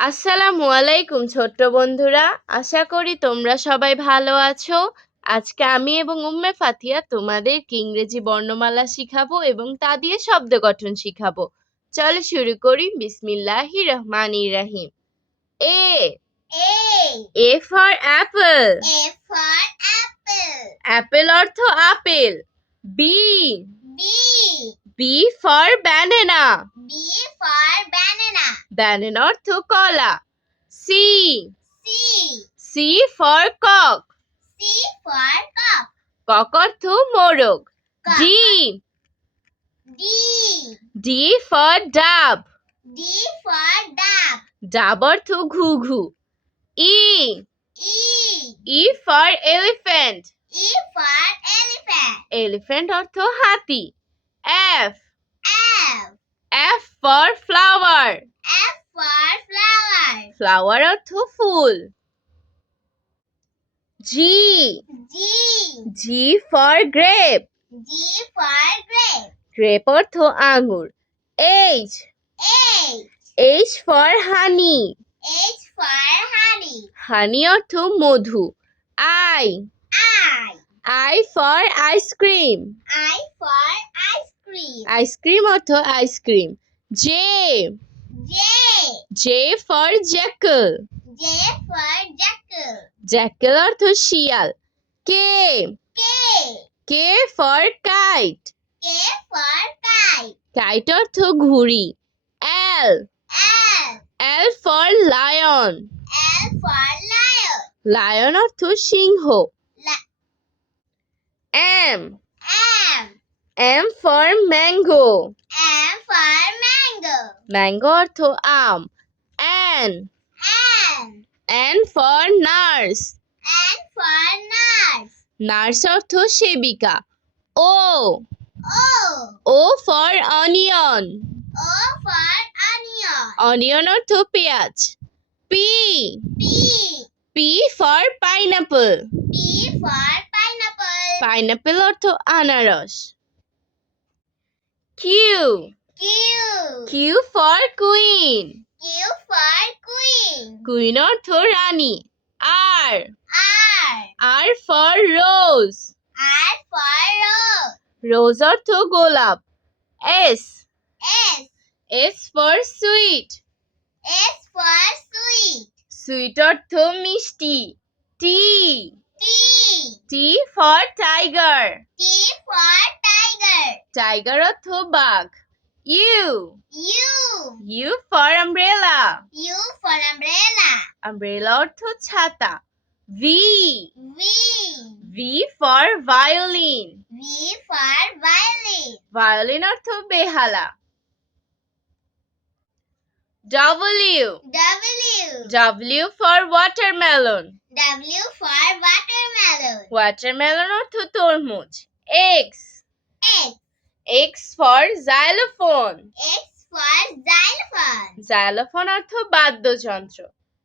আসসালামু আলাইকুম ছোট্ট বন্ধুরা, আশা করি তোমরা সবাই ভালো আছো। আজকে আমি এবং উম্মে ফাতিয়া তোমাদেরকে ইংরেজি বর্ণমালা শিখাবো এবং তা দিয়ে শব্দ গঠন শিখাবো। চলো শুরু করি। বিসমিল্লাহির রহমানির রহিম। A A for apple. Apple অর্থ আপেল। B B for banana. Banana অর্থ কলা। C C for cock. Cock অর্থ মোরগ। D D for dove. Dove অর্থ ঘুঘু। E E for elephant. Elephant অর্থ হাতি। F F for flower. Flower অর্থ ফুল। G G for grape. Grape অর্থ আঙ্গুর। H H for honey. Honey অর্থ মধু। I I for ice cream. Ice cream অর্থ ice cream. J J for jackal. Jackal অর্থ শিয়াল। K K for kite. Kite অর্থ ঘুড়ি। L L for lion. Lion অর্থ সিংহ। M M for mango. Mango অর্থ আম। N N for nurse. Nurse অর্থ সেবিকা। O O for onion. Onion অর্থ পেঁয়াজ। P P for pineapple. Pineapple অর্থ আনারস। Q Q for queen. Queen অর্থ রানী। R R for rose. Rose অর্থ গোলাপ। S S for sweet. Sweet অর্থ মিষ্টি। T T for tiger. Tiger অর্থ বাঘ। U U for umbrella. Umbrella অর্থ ছাতা। V V for violin. Violin অর্থ বেহালা। W W for watermelon. Watermelon অর্থ তরমুজ। X X for xylophone. Xylophone অর্থ বাদ্যযন্ত্র।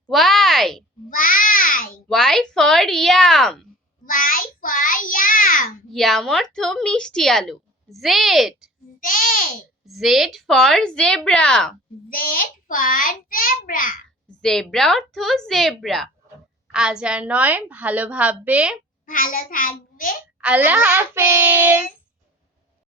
Y Y for yam. Yam অর্থ মিষ্টি আলু। Z Z for zebra. Zebra অর্থ জেব্রা। আজ আর নয়, ভালো ভাববে, ভালো থাকবে। আল্লাহ হাফেজ।